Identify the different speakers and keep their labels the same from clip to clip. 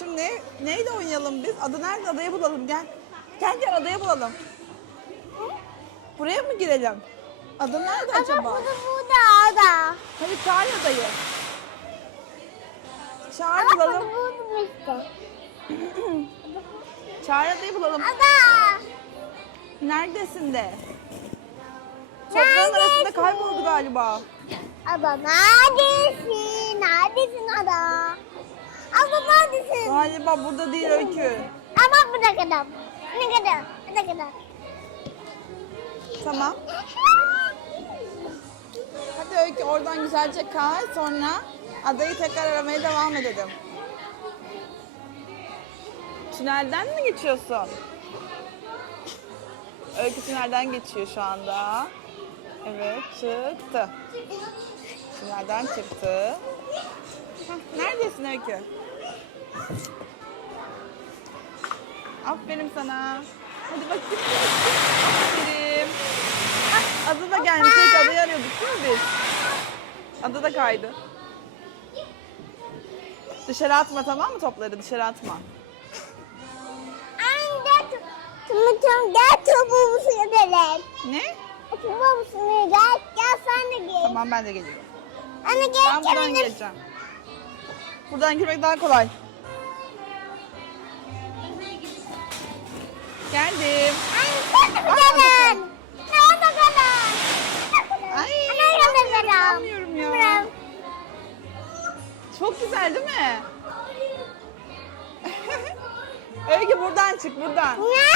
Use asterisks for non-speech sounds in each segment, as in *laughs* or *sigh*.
Speaker 1: şimdi neyle oynayalım biz? Adı nerede? Adayı bulalım gel. Gel gel adayı bulalım. Buraya mı girelim? Adı nerede
Speaker 2: Ama
Speaker 1: acaba?
Speaker 2: burada burada da.
Speaker 1: Hadi çağır adayı. Çağır
Speaker 2: Ama burada
Speaker 1: bulalım.
Speaker 2: burada işte. *clears throat*
Speaker 1: Çağır adayı bulalım.
Speaker 2: Ada.
Speaker 1: Neredesin de? Toprağın arasında kayboldu galiba.
Speaker 2: Ada? Neredesin
Speaker 1: Galiba burada değil Öykü.
Speaker 2: Ama burada kadar. Ne kadar? Ne kadar?
Speaker 1: Tamam. Hadi Öykü oradan güzelce kay sonra adayı tekrar aramaya devam edelim. Tünelden mi geçiyorsun? Öykü tünelden geçiyor şu anda. Evet çıktı. Tünelden çıktı. Neredesin Öykü? Aferin sana. Hadi bakayım. Aferin. Hah, Adı da gelmiş. Öykü adayı arıyorduk değil mi biz? Adı da kaydı. Dışarı atma tamam mı topları? Dışarı atma.
Speaker 2: Tamam gel topuğumuzu gidelim.
Speaker 1: Ne?
Speaker 2: Topuğumuzu gel gel sen de gel.
Speaker 1: Tamam ben de geliyorum.
Speaker 2: Anne
Speaker 1: Ben
Speaker 2: gel
Speaker 1: buradan
Speaker 2: kendine.
Speaker 1: geleceğim. Buradan girmek daha kolay. Geldim. Aa,
Speaker 2: bakalım. Ne bakalım.
Speaker 1: Ay,
Speaker 2: bakalım.
Speaker 1: inanmıyorum ya. Çok güzel değil mi? *laughs* Öykü buradan çık buradan.
Speaker 2: Ne?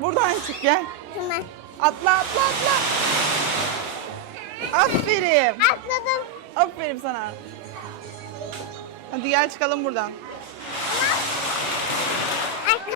Speaker 1: Buradan çık gel.
Speaker 2: Tamam.
Speaker 1: Atla atla atla. Aferin.
Speaker 2: Atladım.
Speaker 1: Aferin sana. Hadi gel çıkalım buradan.